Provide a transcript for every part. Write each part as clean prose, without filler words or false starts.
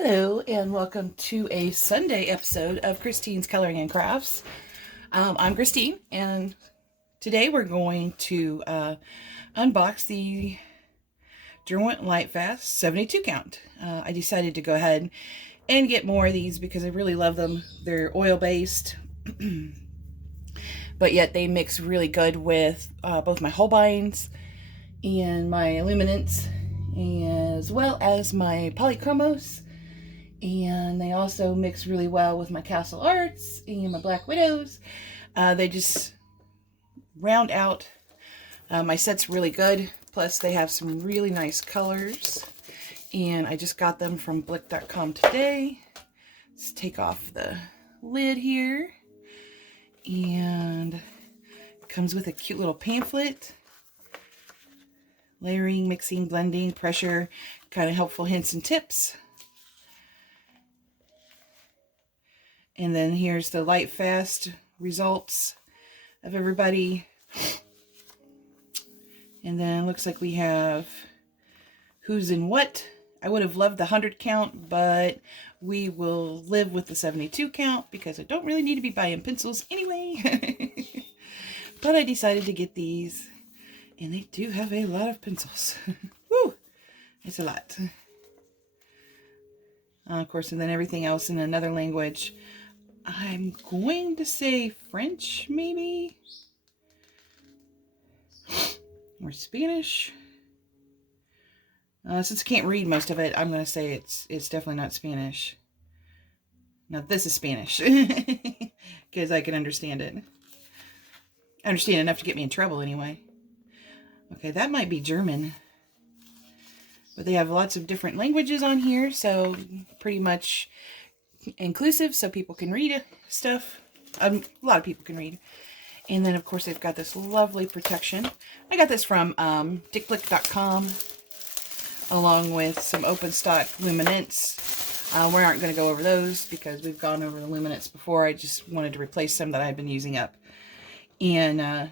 Hello and welcome to a Sunday episode of Christine's Coloring and Crafts. I'm Christine and today we're going to unbox the Derwent Lightfast 72 count. I decided to go ahead and get more of these because I really love them. They're oil based but yet they mix really good with both my Holbeins and my Illuminants as well as my Polychromos. And they also mix really well with my Castle Arts and my Black Widows. They just round out my sets really good. Plus they have some really nice colors. And I just got them from blick.com today. Let's take off the lid here. And it comes with a cute little pamphlet. Layering, mixing, blending, pressure, kind of helpful hints and tips. And then here's the Lightfast results of everybody. And then it looks like we have who's in what. I would have loved the 100 count, but we will live with the 72 count because I don't really need to be buying pencils anyway. But I decided to get these, and they do have a lot of pencils. Woo! It's a lot. Of course, and then everything else in another language. I'm going to say French, maybe? Or Spanish. Since I can't read most of it, I'm going to say it's definitely not Spanish. Now, this is Spanish. Because I can understand it. I understand enough to get me in trouble, anyway. Okay, that might be German. But they have lots of different languages on here, so pretty much inclusive so people can read stuff. A lot of people can read. And then of course they've got this lovely protection. I got this from dickblick.com along with some open stock luminants. We aren't going to go over those because we've gone over the luminants before. I just wanted to replace some that I had been using up. And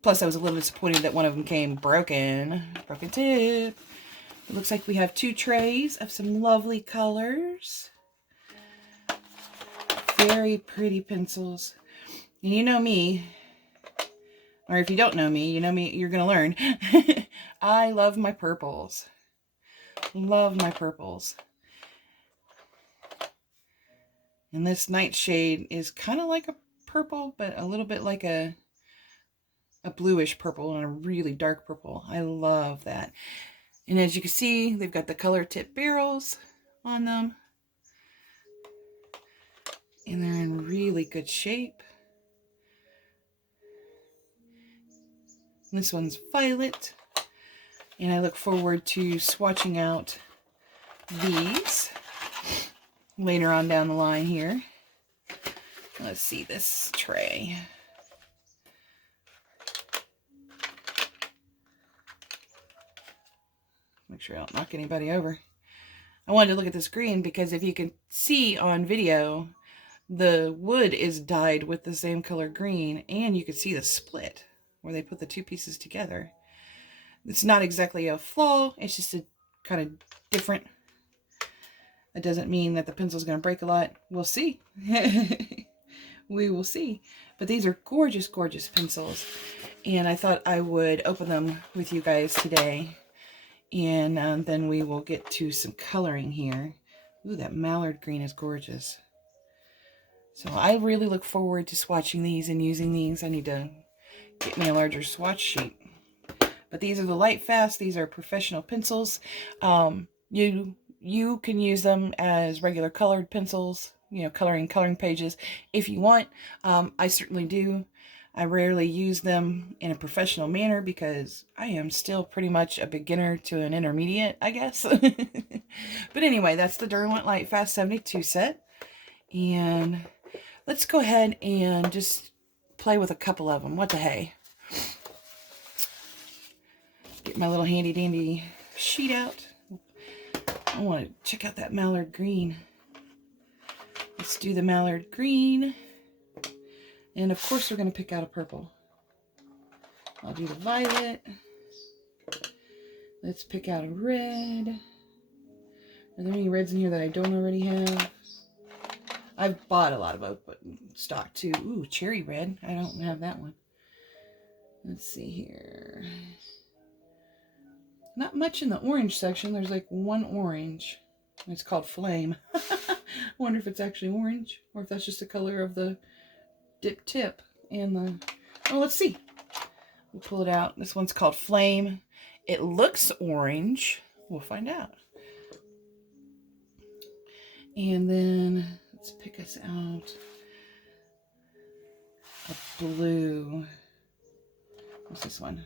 plus I was a little disappointed that one of them came broken. Broken tip. It looks like we have 2 trays of some lovely colors. Very pretty pencils. And you know me, or if you don't know me, you know me, you're going to learn. I love my purples. Love my purples. And this nightshade is kind of like a purple, but a little bit like a bluish purple and a really dark purple. I love that. And as you can see, they've got the color tip barrels on them. And they're in really good shape. This one's violet. And I look forward to swatching out these later on down the line here. Let's see this tray. Make sure I don't knock anybody over. I wanted to look at this green because if you can see on video, the wood is dyed with the same color green, and you can see the split where they put the 2 pieces together. It's not exactly a flaw, it's just a kind of different. That doesn't mean that the pencil's going to break a lot. We'll see. We will see. But these are gorgeous, gorgeous pencils. And I thought I would open them with you guys today. And then we will get to some coloring here. Ooh, that mallard green is gorgeous. So I really look forward to swatching these and using these. I need to get me a larger swatch sheet. But these are the Lightfast. These are professional pencils. You can use them as regular colored pencils, you know, coloring pages if you want. I certainly do. I rarely use them in a professional manner because I am still pretty much a beginner to an intermediate, I guess. But anyway, that's the Derwent Lightfast 72 set. And let's go ahead and just play with a couple of them. What the hey? Get my little handy dandy sheet out. I want to check out that mallard green. Let's do the mallard green. And of course we're going to pick out a purple. I'll do the violet. Let's pick out a red. Are there any reds in here that I don't already have? I've bought a lot of oak stock too. Ooh, cherry red. I don't have that one. Let's see here. Not much in the orange section. There's like one orange. It's called Flame. I wonder if it's actually orange or if that's just the color of the dip tip and the... Oh, let's see. We'll pull it out. This one's called Flame. It looks orange. We'll find out. And then let's pick us out a blue. What's this one?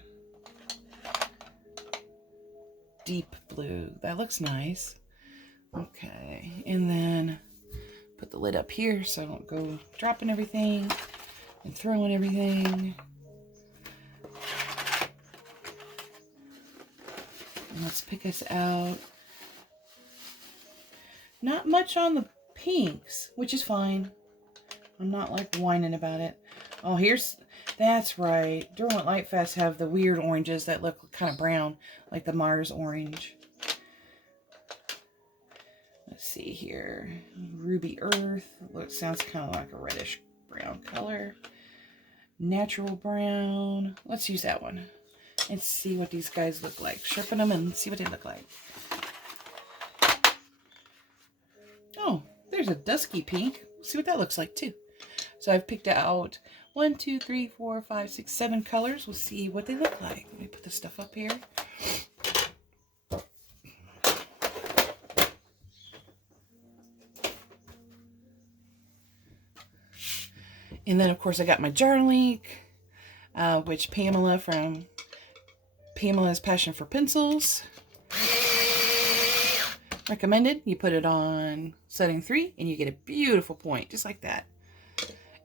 Deep blue. That looks nice. Okay. And then put the lid up here so I don't go dropping everything and throwing everything. And let's pick us out. Not much on the pinks, which is fine. I'm not like whining about it. Oh, that's right. Derwent Lightfast have the weird oranges that look kind of brown, like the Mars orange. Let's see here. Ruby Earth. Sounds kind of like a reddish brown color. Natural brown. Let's use that one. And see what these guys look like. Sharpen them and see what they look like. Oh, there's a dusky pink. Let's see what that looks like too. So I've picked out 1, 2, 3, 4, 5, 6, 7 colors. We'll see what they look like. Let me put this stuff up here. And then, of course, I got my jar link, which Pamela from Pamela's Passion for Pencils recommended. You put it on setting 3 and you get a beautiful point, just like that.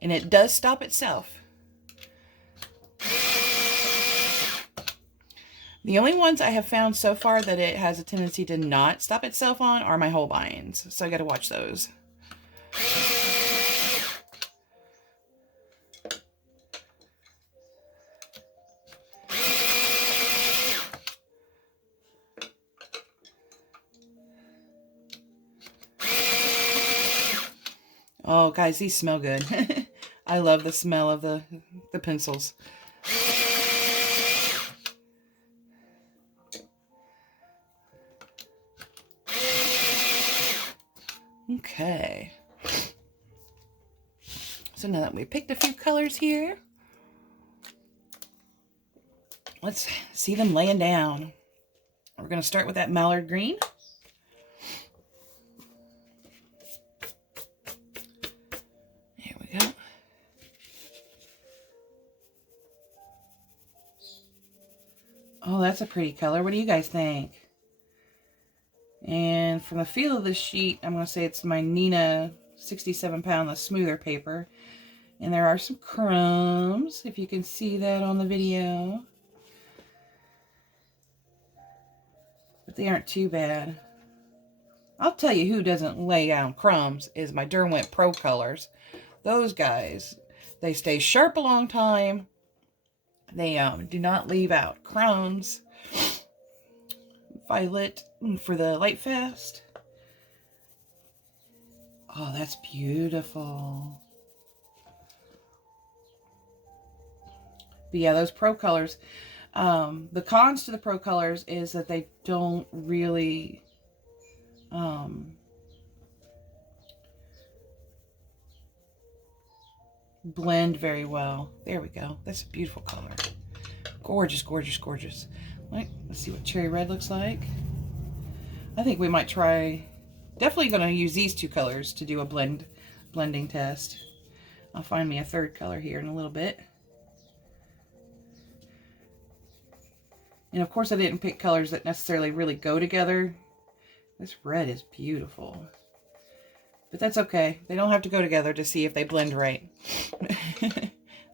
And it does stop itself. The only ones I have found so far that it has a tendency to not stop itself on are my Holbeins. So I got to watch those. Oh, guys, these smell good. I love the smell of the pencils. Okay. So now that we picked a few colors here, let's see them laying down. We're going to start with that mallard green. There we go. Oh, that's a pretty color. What do you guys think? And from the feel of this sheet, I'm going to say it's my Nina 67 pound, the smoother paper. And there are some crumbs, if you can see that on the video. But they aren't too bad. I'll tell you who doesn't lay down crumbs is my Derwent Pro Colors. Those guys, they stay sharp a long time. They do not leave out crumbs. Violet for the Lightfast. Oh, that's beautiful. But yeah, those Pro Colors. The cons to the Pro Colors is that they don't really blend very well. There we go. That's a beautiful color. Gorgeous, gorgeous, gorgeous. Let's see what cherry red looks like. I think we might try, definitely going to use these two colors to do a blending test. I'll find me a third color here in a little bit. And of course I didn't pick colors that necessarily really go together. This red is beautiful. But that's okay. They don't have to go together to see if they blend right.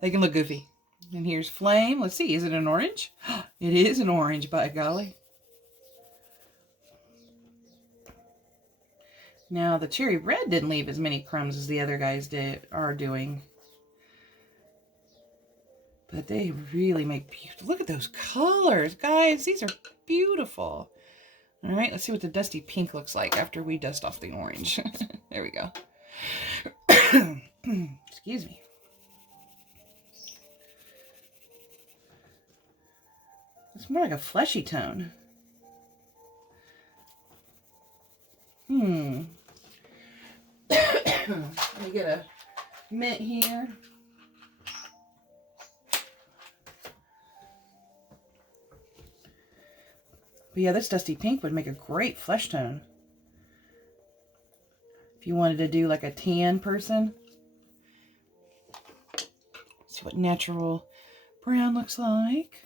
They can look goofy. And here's Flame. Let's see, is it an orange? It is an orange, by golly. Now, the cherry red didn't leave as many crumbs as the other guys are doing. But they really make beautiful. Look at those colors, guys. These are beautiful. All right, let's see what the dusty pink looks like after we dust off the orange. There we go. Excuse me. It's more like a fleshy tone. Let me get a mint here. But yeah, this dusty pink would make a great flesh tone. If you wanted to do like a tan person. See what natural brown looks like.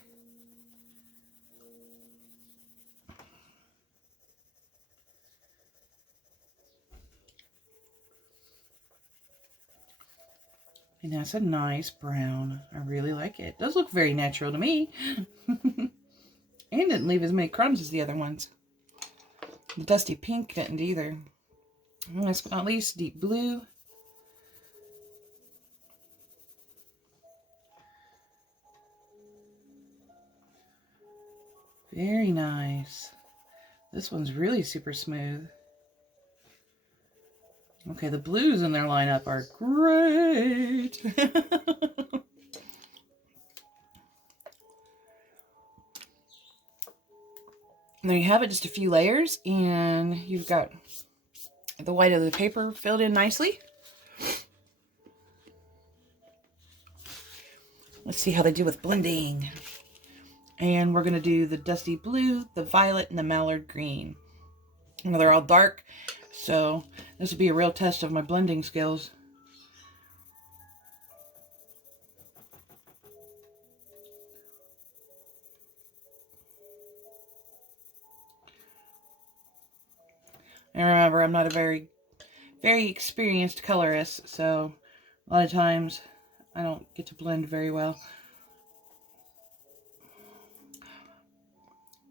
And that's a nice brown. I really like it. It does look very natural to me. And didn't leave as many crumbs as the other ones. The dusty pink didn't either. And last but not least, deep blue. Very nice. This one's really super smooth. Okay, the blues in their lineup are great. And there you have it, just a few layers, and you've got the white of the paper filled in nicely. Let's see how they do with blending. And we're going to do the dusty blue, the violet, and the mallard green. Now they're all dark, so this will be a real test of my blending skills. And remember, I'm not a very experienced colorist, so a lot of times I don't get to blend very well.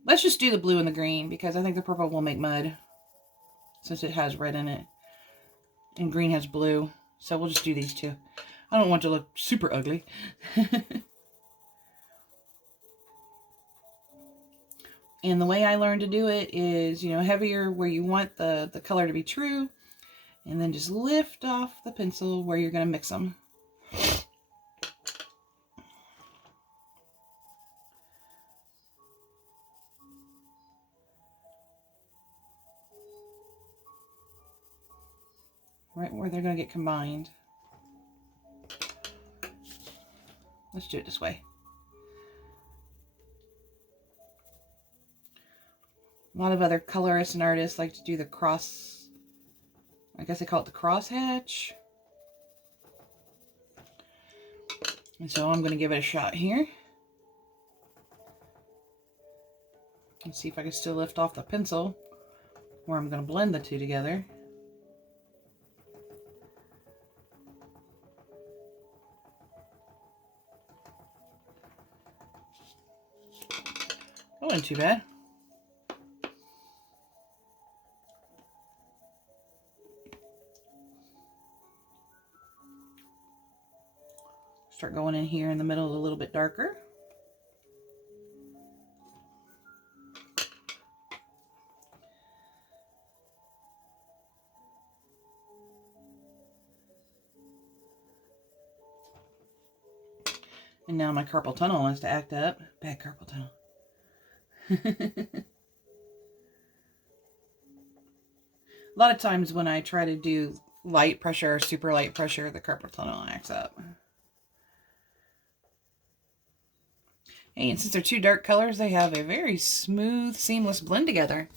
Let's just do the blue and the green, because I think the purple will make mud, since it has red in it. And green has blue, so we'll just do these two. I don't want it to look super ugly. And the way I learned to do it is, you know, heavier where you want the color to be true, and then just lift off the pencil where you're going to mix them. Right where they're going to get combined. Let's do it this way. A lot of other colorists and artists like to do the cross, I guess they call it the crosshatch. And so I'm going to give it a shot here. And see if I can still lift off the pencil where I'm going to blend the two together. That wasn't too bad. Start going in here in the middle a little bit darker. And now my carpal tunnel wants to act up. Bad carpal tunnel. A lot of times when I try to do light pressure or super light pressure, the carpal tunnel acts up. And since they're two dark colors, they have a very smooth, seamless blend together.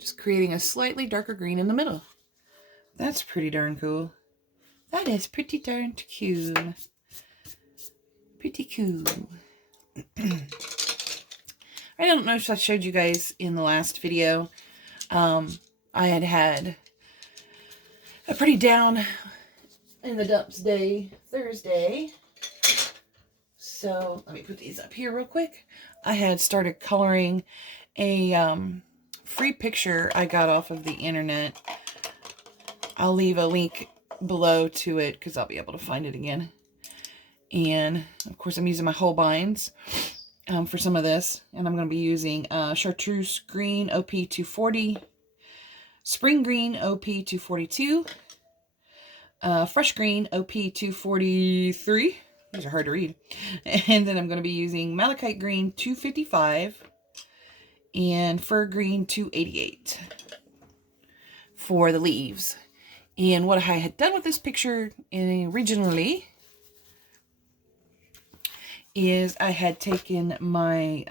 Just creating a slightly darker green in the middle. That's pretty darn cool. That is pretty darn cool. Pretty cool. I don't know if I showed you guys in the last video. I had a pretty down in the dumps day Thursday. So let me put these up here real quick. I had started coloring a free picture I got off of the internet. I'll leave a link below to it because I'll be able to find it again. And of course I'm using my Holbein's. for some of this. And I'm going to be using Chartreuse Green OP240, Spring Green OP242, Fresh Green OP243. These are hard to read. And then I'm going to be using Malachite Green 255 and Fir Green 288 for the leaves. And what I had done with this picture originally is I had taken my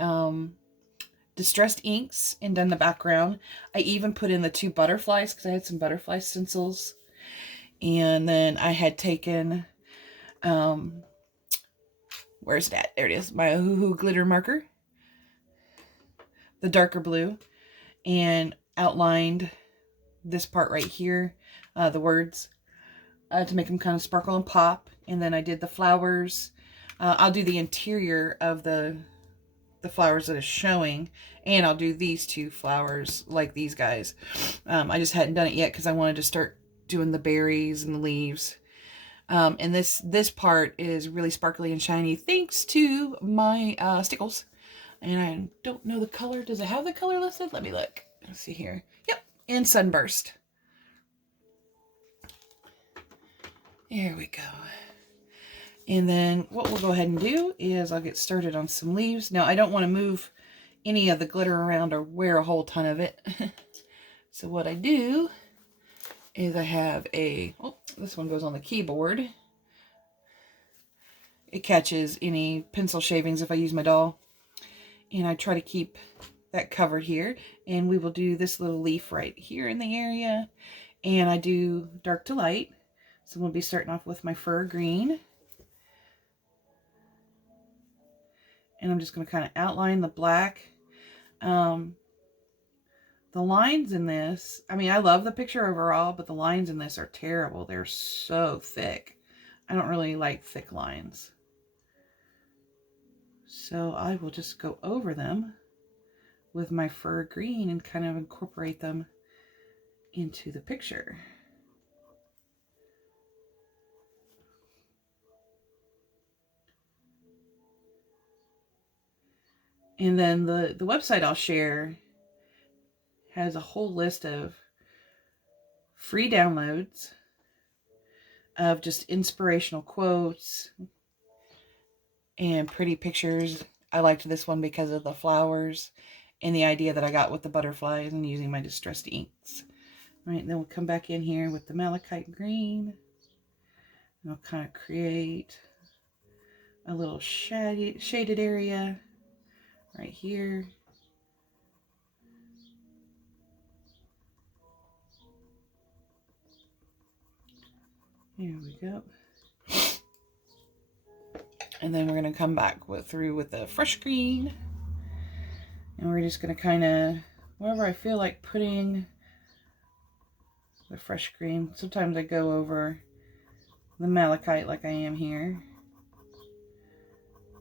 distressed inks and done the background. I even put in the 2 butterflies because I had some butterfly stencils. And then I had taken, where's that? There it is, my Hoo glitter marker, the darker blue, and outlined this part right here, the words, to make them kind of sparkle and pop. And then I did the flowers. I'll do the interior of the flowers that is showing, and I'll do these 2 flowers like these guys. I just hadn't done it yet because I wanted to start doing the berries and the leaves. And this part is really sparkly and shiny thanks to my stickles. And I don't know the color. Does it have the color listed? Let me look. Let's see here. Yep, in Sunburst. There we go. And then what we'll go ahead and do is I'll get started on some leaves. Now, I don't want to move any of the glitter around or wear a whole ton of it. So what I do is I have this one goes on the keyboard. It catches any pencil shavings if I use my doll. And I try to keep that covered here. And we will do this little leaf right here in the area. And I do dark to light. So we'll be starting off with my Fir Green. And I'm just going to kind of outline the black. The lines in this, I mean, I love the picture overall, but the lines in this are terrible. They're so thick. I don't really like thick lines. So I will just go over them with my Fir Green and kind of incorporate them into the picture. And then the website I'll share has a whole list of free downloads of just inspirational quotes and pretty pictures. I liked this one because of the flowers and the idea that I got with the butterflies and using my distressed inks. All right, and then we'll come back in here with the Malachite Green. And I'll kind of create a little shaded area right here. Here we go. And then we're going to come back through with the Fresh Green. And we're just going to kind of, wherever I feel like putting the Fresh Green, sometimes I go over the Malachite like I am here.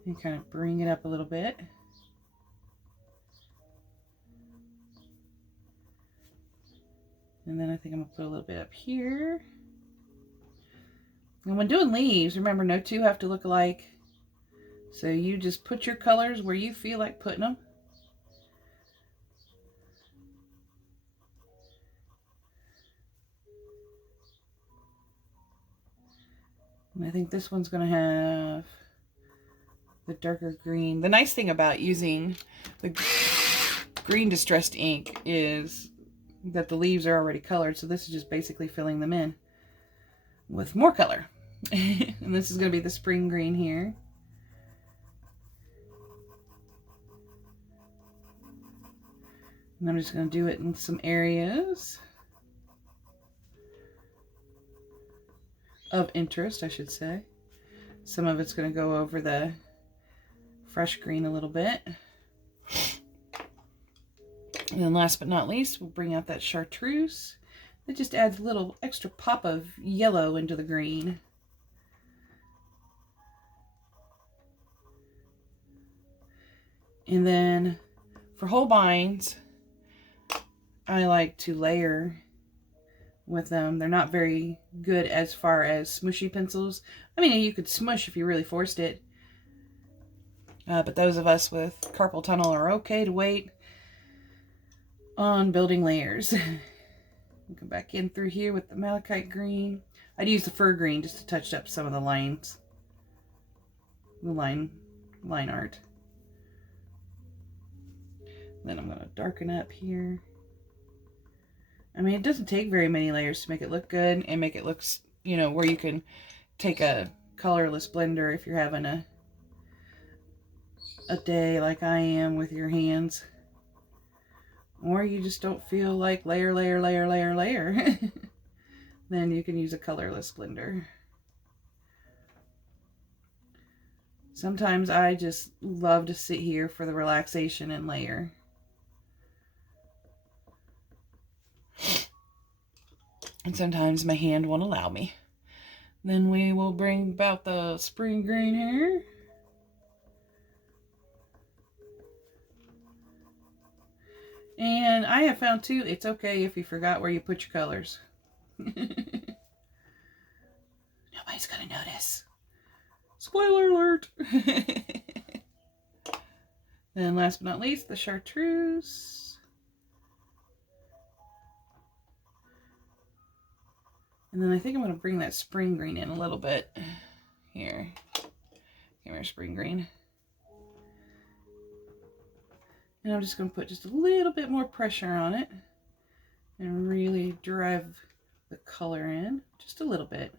And kind of bring it up a little bit. And then I think I'm going to put a little bit up here. And when doing leaves, remember, no 2 have to look alike. So you just put your colors where you feel like putting them. And I think this one's going to have the darker green. The nice thing about using the green distressed ink is that the leaves are already colored. So this is just basically filling them in with more color. And this is going to be the Spring Green here. And I'm just going to do it in some areas of interest, I should say. Some of it's going to go over the Fresh Green a little bit. And then last but not least, we'll bring out that Chartreuse. It just adds a little extra pop of yellow into the green. And then for Holbeins, I like to layer with them. They're not very good as far as smushy pencils. I mean, you could smush if you really forced it. But those of us with carpal tunnel are okay to wait on building layers. Come back in through here with the malachite green. I'd use the fur green just to touch up some of the lines. The line art. Then I'm going to darken up here. I mean, it doesn't take very many layers to make it look good and make it look, you know, where you can take a colorless blender if you're having a day like I am with your hands. Or you just don't feel like layer. Then you can use a colorless blender. Sometimes I just love to sit here for the relaxation and layer. And sometimes my hand won't allow me. Then we will bring about the spring green here. And I have found too, it's okay if you forgot where you put your colors. Nobody's gonna notice. Spoiler alert! And last but not least, the chartreuse. And then I think I'm going to bring that spring green in a little bit. Here. Come here, spring green. And I'm just going to put just a little bit more pressure on it. And really drive the color in. Just a little bit.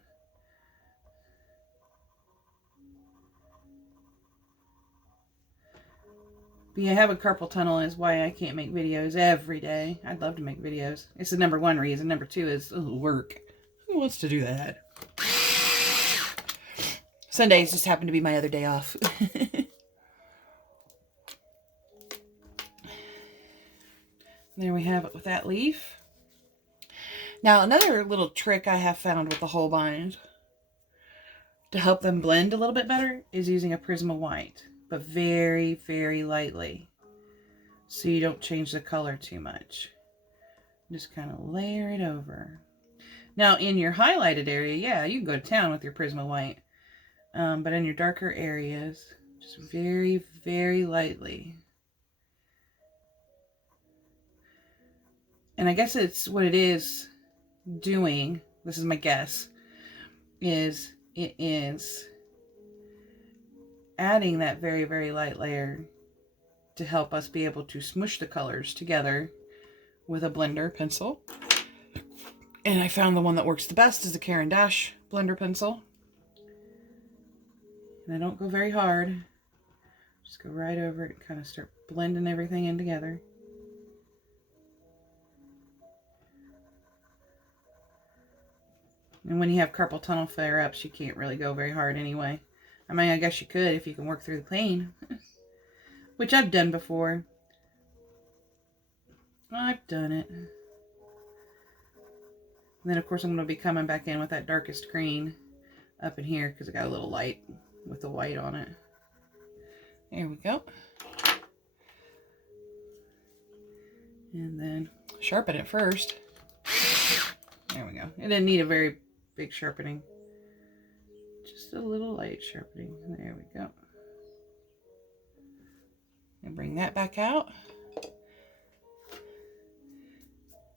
But yeah, having carpal tunnel is why I can't make videos every day. I'd love to make videos. It's the #1 reason. #2 is work. Who wants to do that? Sundays just happen to be my other day off. There we have it with that leaf. Now, another little trick I have found with the Holbeins to help them blend a little bit better is using a Prisma white, but very, very lightly, so you don't change the color too much. Just kind of layer it over. Now, in your highlighted area, yeah, you can go to town with your Prisma white, but in your darker areas, just very, very lightly. And I guess it's what it is doing, this is my guess, is it is adding that very, very light layer to help us be able to smush the colors together with a blender pencil. And I found the one that works the best is the Caran d'Ache blender pencil. And I don't go very hard. Just go right over it and kind of start blending everything in together. And when you have carpal tunnel flare-ups, you can't really go very hard anyway. I mean, I guess you could if you can work through the pain. Which I've done before. I've done it. And then, of course, I'm going to be coming back in with that darkest green up in here because it got a little light with the white on it. There we go. And then sharpen it first. There we go. It didn't need a very big sharpening. Just a little light sharpening. There we go. And bring that back out.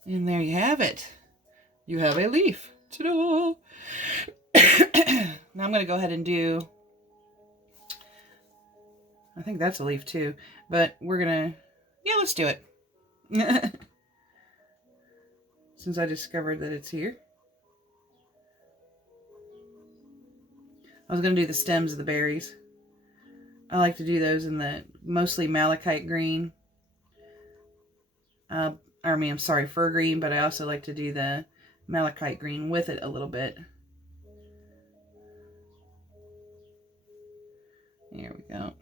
And there you have it. You have a leaf. Ta-da! Now I'm going to go ahead and do, I think that's a leaf too, but we're going to, yeah, let's do it. Since I discovered that it's here. I was going to do the stems of the berries. I like to do those in the mostly malachite green. I'm sorry, fir green, but I also like to do the malachite green with it a little bit. There we go.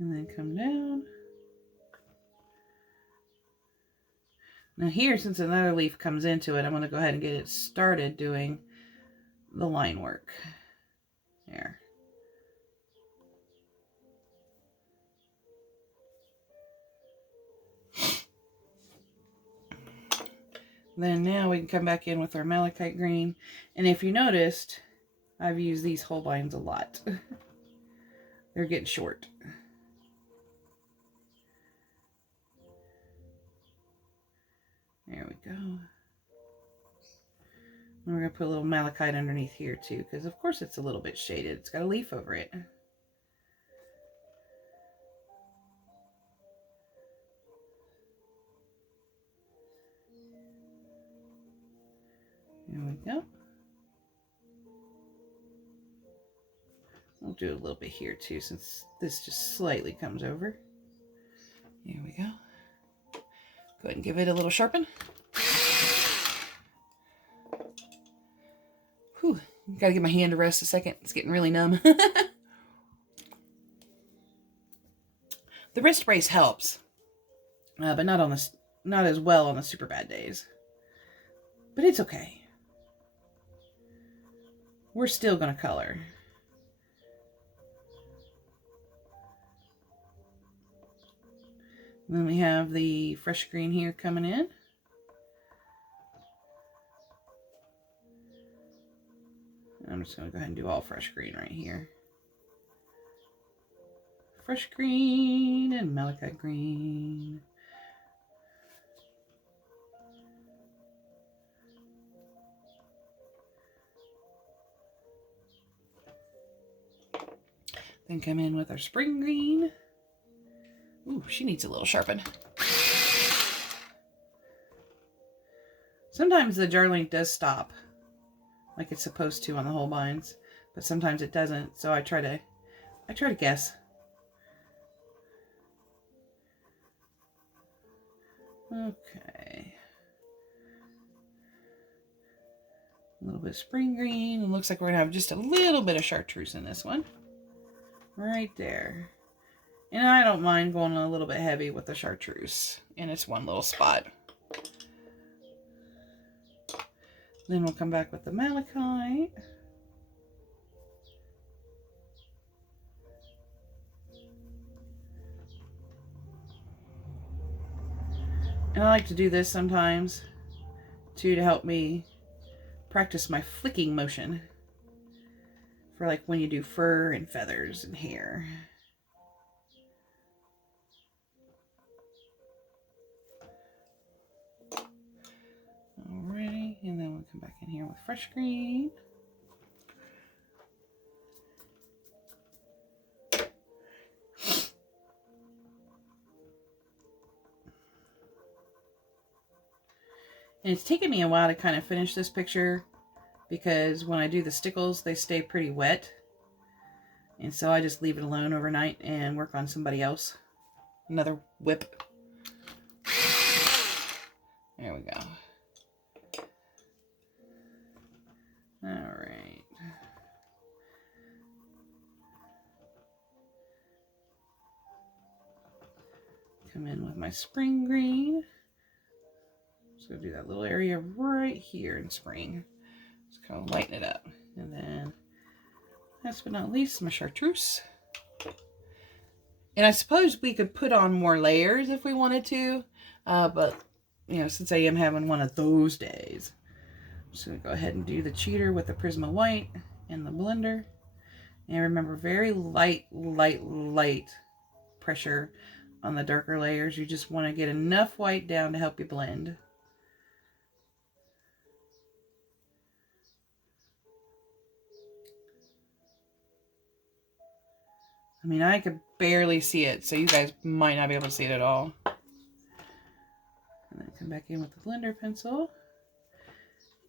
And then come down. Now here, since another leaf comes into it, I'm going to go ahead and get it started doing the line work. There. Then now we can come back in with our malachite green. And if you noticed, I've used these Holbeins a lot. They're getting short. There we go. And we're going to put a little malachite underneath here too, because of course it's a little bit shaded. It's got a leaf over it. There we go. I'll do a little bit here too, since this just slightly comes over. There we go. Go ahead and give it a little sharpen. Whew, gotta give my hand a rest a second. It's getting really numb. The wrist brace helps, but not as well on the super bad days. But it's okay. We're still gonna color. And then we have the fresh green here coming in. I'm just going to go ahead and do all fresh green right here. Fresh green and malachite green. Then come in with our spring green. Ooh, she needs a little sharpen. Sometimes the jar link does stop, like it's supposed to on the Holbeins, but sometimes it doesn't. So I try to guess. Okay. A little bit of spring green. It looks like we're gonna have just a little bit of chartreuse in this one, right there. And I don't mind going a little bit heavy with the chartreuse in its one little spot. Then we'll come back with the malachite. And I like to do this sometimes too, to help me practice my flicking motion for like when you do fur and feathers and hair. Alrighty, and then we'll come back in here with fresh green. And it's taken me a while to kind of finish this picture because when I do the stickles, they stay pretty wet. And so I just leave it alone overnight and work on somebody else. Another whip. There we go. All right. Come in with my spring green. Just gonna do that little area right here in spring. Just kind of lighten it up. And then, last but not least, my chartreuse. And I suppose we could put on more layers if we wanted to, but you know, since I am having one of those days, I'm just gonna go ahead and do the cheater with the Prisma white and the blender. And remember, very light pressure on the darker layers. You just want to get enough white down to help you blend. I mean, I could barely see it, so you guys might not be able to see it at all. And then come back in with the blender pencil.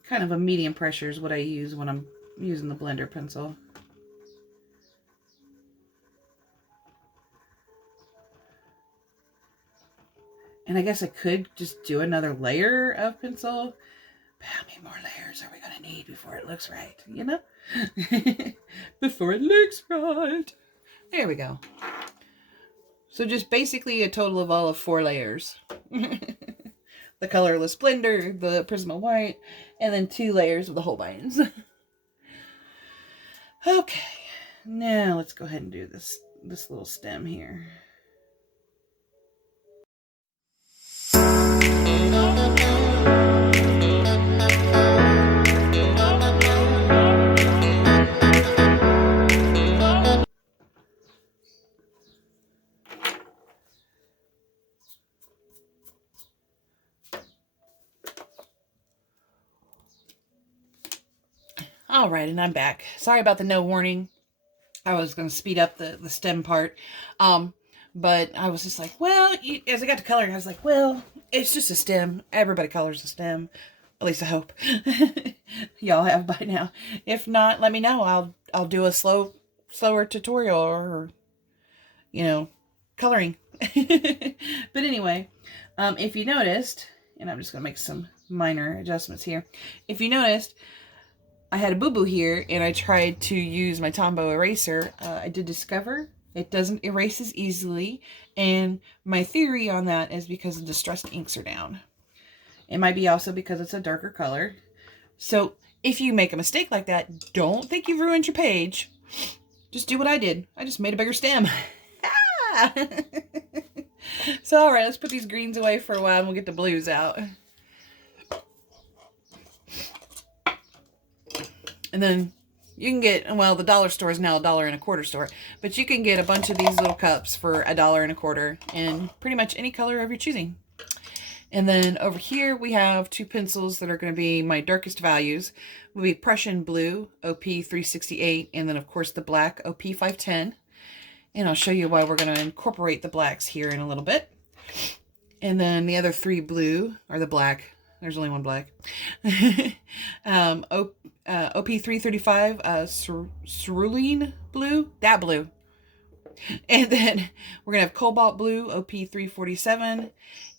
Kind of a medium pressure is what I use when I'm using the blender pencil. And I guess I could just do another layer of pencil. But how many more layers are we going to need before it looks right? You know? Before it looks right. There we go. So just basically a total of all of 4 layers. The Colorless Blender, the Prisma White, and then 2 layers of the Holbeins. Okay, now let's go ahead and do this little stem here. All right, and I'm back. Sorry about the no warning. I was going to speed up the stem part. But I was just like, well, as I got to coloring, I was like, well, it's just a stem. Everybody colors a stem. At least I hope. Y'all have by now. If not, let me know. I'll do a slower tutorial or, you know, coloring. But anyway, if you noticed, and I'm just going to make some minor adjustments here. If you noticed, I had a boo-boo here, and I tried to use my Tombow eraser. I did discover it doesn't erase as easily, and my theory on that is because the distressed inks are down. It might be also because it's a darker color. So if you make a mistake like that, don't think you've ruined your page. Just do what I did. I just made a bigger stem. So all right, let's put these greens away for a while, and we'll get the blues out. And then you can get, well, the dollar store is now $1.25 store, but you can get a bunch of these little cups for $1.25 in pretty much any color of your choosing. And then over here we have two pencils that are going to be my darkest values. Will be Prussian Blue, OP 368, and then of course the black, OP 510. And I'll show you why we're going to incorporate the blacks here in a little bit. And then the other three blue are the black. There's only one black. OP 335, cerulean blue, that blue. And then we're going to have Cobalt Blue, OP 347,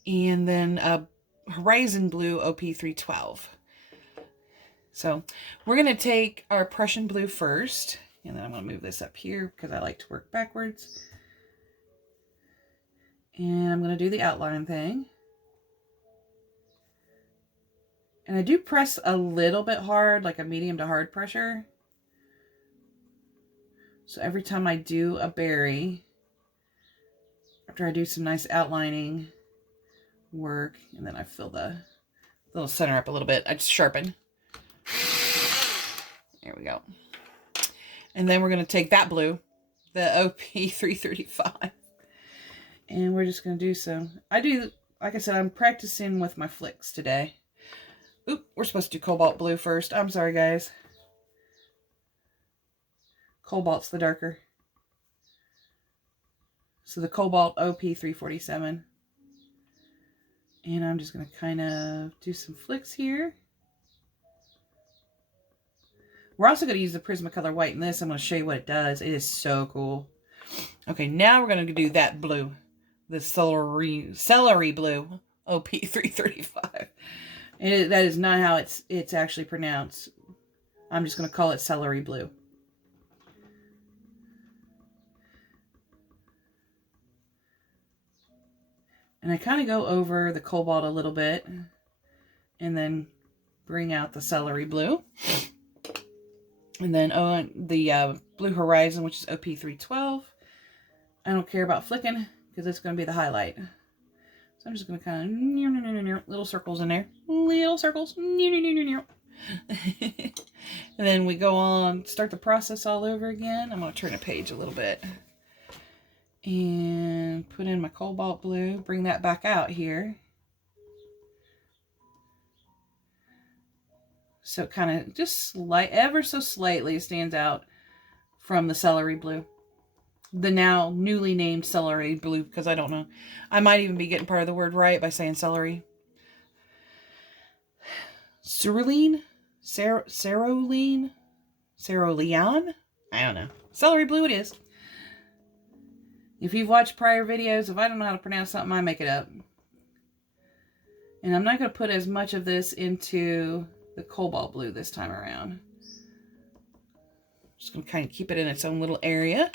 and then Horizon Blue, OP 312. So we're going to take our Prussian Blue first, and then I'm going to move this up here because I like to work backwards. And I'm going to do the outline thing. And I do press a little bit hard, like a medium to hard pressure. So every time I do a berry, after I do some nice outlining work, and then I fill the little center up a little bit, I just sharpen. There we go. And then we're going to take that blue, the OP 335. And we're just going to do some, like I said, I'm practicing with my flicks today. Oop, we're supposed to do Cobalt Blue first. I'm sorry, guys. Cobalt's the darker. So the Cobalt OP 347. And I'm just going to kind of do some flicks here. We're also going to use the Prismacolor white in this. I'm going to show you what it does. It is so cool. Okay, now we're going to do that blue. The celery blue OP 335. That is not how it's actually pronounced. I'm just going to call it celery blue. And I kind of go over the cobalt a little bit and then bring out the celery blue. And then the Blue Horizon, which is OP 312. I don't care about flicking because it's going to be the highlight. So I'm just going to kind of little circles in there. Little circles. And then we go on, start the process all over again. I'm going to turn the page a little bit. And put in my Cobalt Blue. Bring that back out here. So it kind of just ever so slightly stands out from the celery blue. The now newly named celery blue, because I don't know. I might even be getting part of the word right by saying celery. Cerulean? Cerulean? Cerulean? I don't know. Celery blue it is. If you've watched prior videos, if I don't know how to pronounce something, I make it up. And I'm not going to put as much of this into the Cobalt Blue this time around. Just going to kind of keep it in its own little area.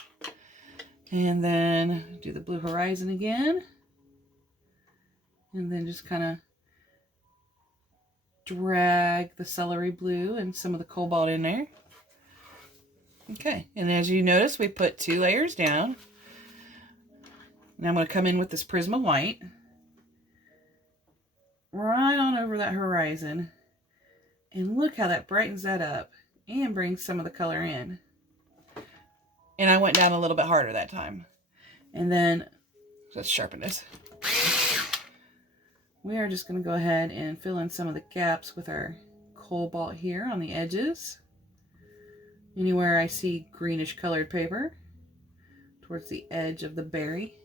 And then do the Blue Horizon again. And then just kind of drag the celery blue and some of the cobalt in there. Okay, and as you notice, we put 2 layers down. Now I'm going to come in with this Prisma white. Right on over that horizon. And look how that brightens that up and brings some of the color in. And I went down a little bit harder that time. And then, let's sharpen this. We are just going to go ahead and fill in some of the gaps with our cobalt here on the edges. anywhere I see greenish colored paper towards the edge of the berry.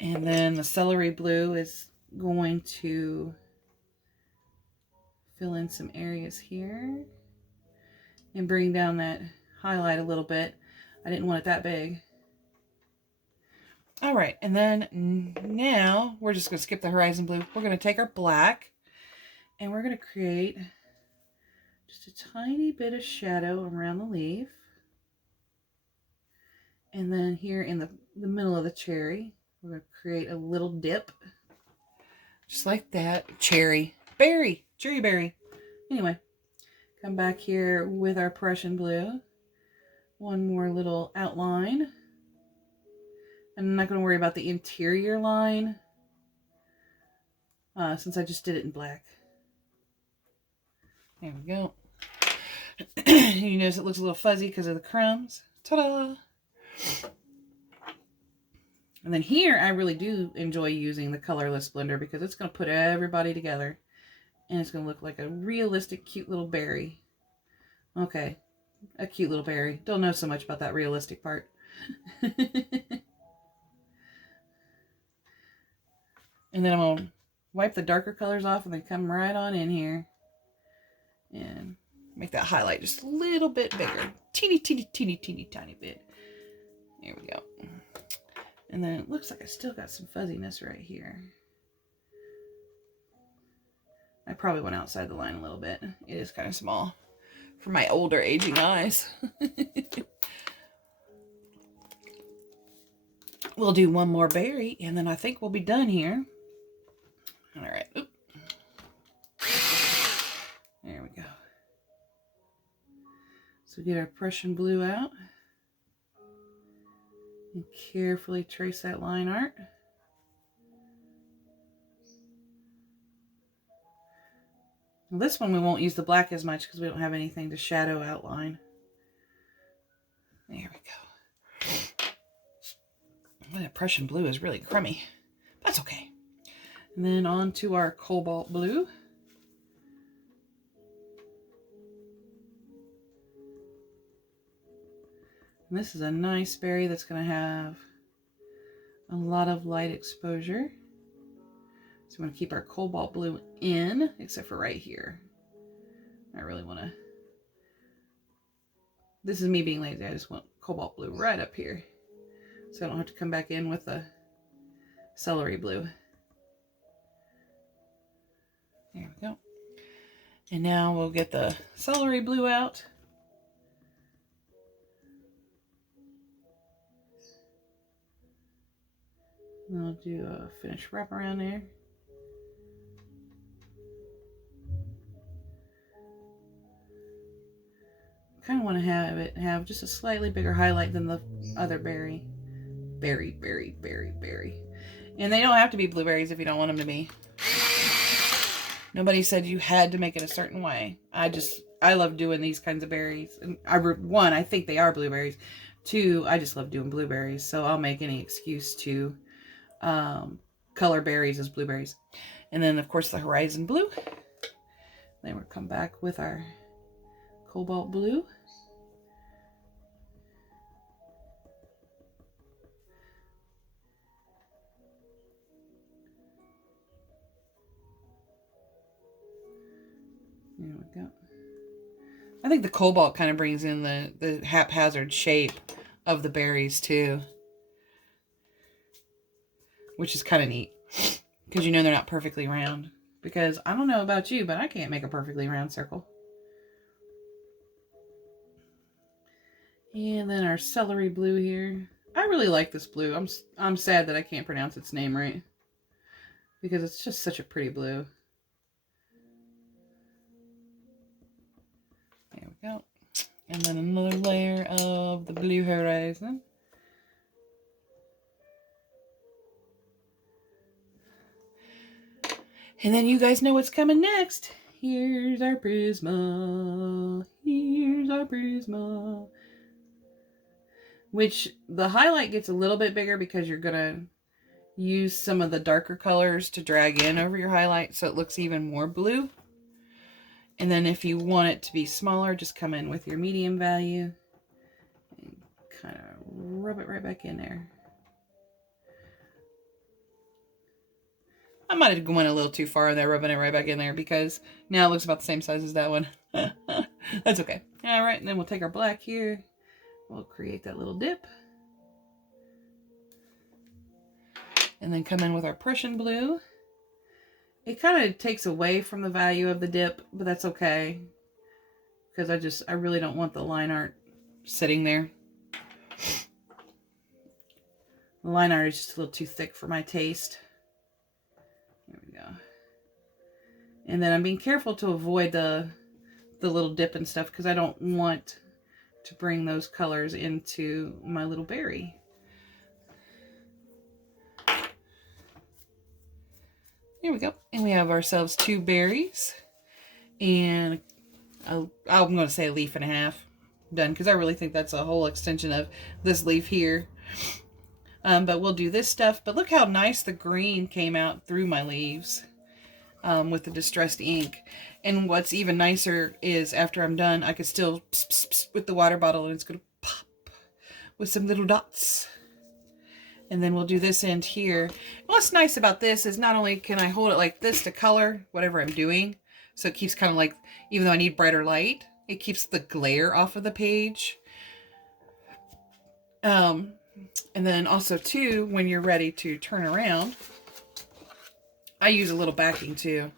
And then the celery blue is going to fill in some areas here and bring down that highlight a little bit. I didn't want it that big. All right, and then now we're just going to skip the horizon blue. We're going to take our black and we're going to create just a tiny bit of shadow around the leaf. And then here in the middle of the cherry, we're going to create a little dip. Just like that. Cherry berry. Anyway, come back here with our Prussian blue. One more little outline. I'm not going to worry about the interior line since I just did it in black. There we go. You notice it looks a little fuzzy because of the crumbs. Ta-da! And then here, I really do enjoy using the Colorless Blender because it's going to put everybody together. And it's going to look like a realistic, cute little berry. Okay, a cute little berry. Don't know so much about that realistic part. And then I'm going to wipe the darker colors off and then come right on in here. And make that highlight just a little bit bigger. Teeny tiny bit. There we go. And then it looks like I still got some fuzziness right here. I probably went outside the line a little bit. It is kind of small for my older aging eyes. We'll do one more berry and then I think we'll be done here. All right. Oop. There we go. So get our Prussian blue out and carefully trace that line art. Well, this one we won't use the black as much because we don't have anything to shadow outline. There we go. Well, that Prussian blue is really crummy. That's okay. And then on to our Cobalt Blue. And this is a nice berry that's going to have a lot of light exposure. So I'm going to keep our Cobalt Blue in, except for right here. I really want to... This is me being lazy. I just want Cobalt Blue right up here. So I don't have to come back in with the celery blue. There we go. And now we'll get the celery blue out. And I'll do a finish wrap around there. Kind of want to have it have just a slightly bigger highlight than the other berry. Berry. And they don't have to be blueberries if you don't want them to be. Nobody said you had to make it a certain way. I love doing these kinds of berries. And one, I think they are blueberries. Two, I just love doing blueberries. So I'll make any excuse to color berries as blueberries. And then, of course, the horizon blue. Then we'll come back with our Cobalt Blue. There we go. I think the cobalt kind of brings in the haphazard shape of the berries too. Which is kind of neat. Because you know they're not perfectly round. Because I don't know about you, but I can't make a perfectly round circle. And then our celery blue here. I really like this blue. I'm sad that I can't pronounce its name right. Because it's just such a pretty blue. There we go. And then another layer of the blue horizon. And then you guys know what's coming next. Here's our Prisma. Here's our Prisma. Which the highlight gets a little bit bigger because you're going to use some of the darker colors to drag in over your highlight so it looks even more blue. And then if you want it to be smaller, just come in with your medium value and kind of rub it right back in there. I might have went a little too far in there, rubbing it right back in there, because now it looks about the same size as that one. That's okay. All right, and then we'll take our black here. We'll create that little dip. And then come in with our Prussian blue. It kind of takes away from the value of the dip, but that's okay. Because I really don't want the line art sitting there. The line art is just a little too thick for my taste. There we go. And then I'm being careful to avoid the little dip and stuff, because I don't want to bring those colors into my little berry. Here we go. And we have ourselves 2 berries and I'm going to say a leaf and a half. Done, because I really think that's a whole extension of this leaf here. But we'll do this stuff. But look how nice the green came out through my leaves with the distressed ink. And what's even nicer is after I'm done, I could still pss, pss, pss with the water bottle, and it's going to pop with some little dots. And then we'll do this end here. What's nice about this is not only can I hold it like this to color whatever I'm doing, so it keeps kind of like, even though I need brighter light, it keeps the glare off of the page. And then also too, when you're ready to turn around, I use a little backing too,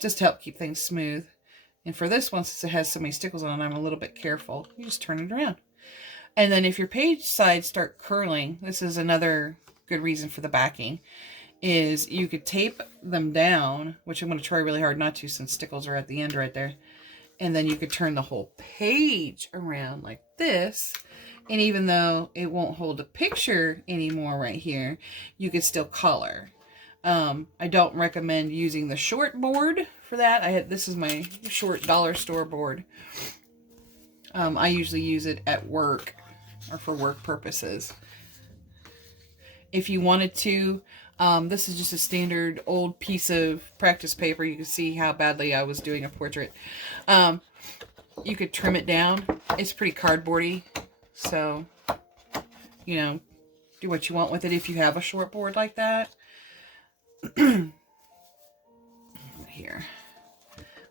just to help keep things smooth. And for this one, since it has so many stickles on it, I'm a little bit careful. You just turn it around. And then if your page sides start curling, this is another good reason for the backing, is you could tape them down, which I'm going to try really hard not to since stickles are at the end right there. And then you could turn the whole page around like this. And even though it won't hold a picture anymore right here, you could still color. I don't recommend using the short board for that. This is my short dollar store board. I usually use it at work or for work purposes. If you wanted to, this is just a standard old piece of practice paper. You can see how badly I was doing a portrait. You could trim it down. It's pretty cardboardy, so, you know, do what you want with it if you have a short board like that. Here.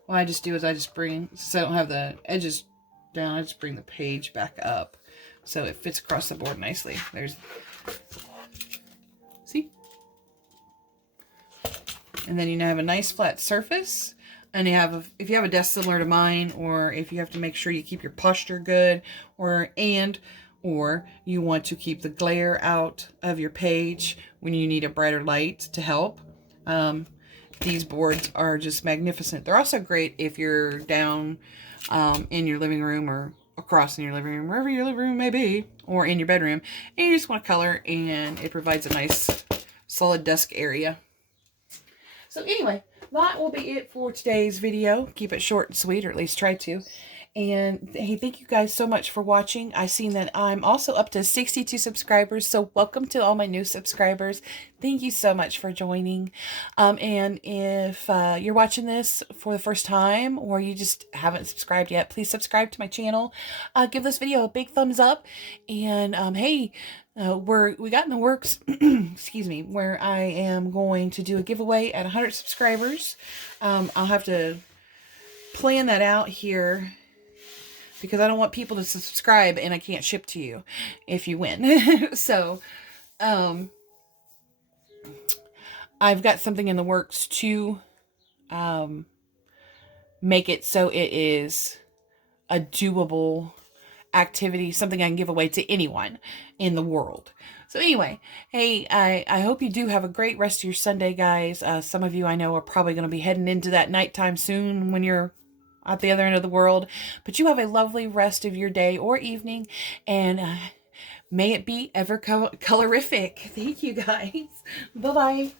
What I just do is I just bring, since I don't have the edges down, I just bring the page back up so it fits across the board nicely. There's, see? And then you now have a nice flat surface. And you have if you have a desk similar to mine, or if you have to make sure you keep your posture good, or you want to keep the glare out of your page when you need a brighter light to help, these boards are just magnificent. They're also great if you're down in your living room, or across in your living room, wherever your living room may be, or in your bedroom, and you just want to color, and it provides a nice solid desk area. So anyway, that will be it for today's video. Keep it short and sweet, or at least try to. And hey, thank you guys so much for watching. I've seen that I'm also up to 62 subscribers, so welcome to all my new subscribers. Thank you so much for joining. And if you're watching this for the first time, or you just haven't subscribed yet, please subscribe to my channel. Give this video a big thumbs up. And hey, we got in the works, excuse me, where I am going to do a giveaway at 100 subscribers. I'll have to plan that out here, because I don't want people to subscribe and I can't ship to you if you win. So, I've got something in the works to make it so it is a doable activity, something I can give away to anyone in the world. So anyway, hey, I hope you do have a great rest of your Sunday, guys. Some of you I know are probably going to be heading into that nighttime soon when you're at the other end of the world, but you have a lovely rest of your day or evening, and may it be ever colorific. Thank you, guys. Bye-bye.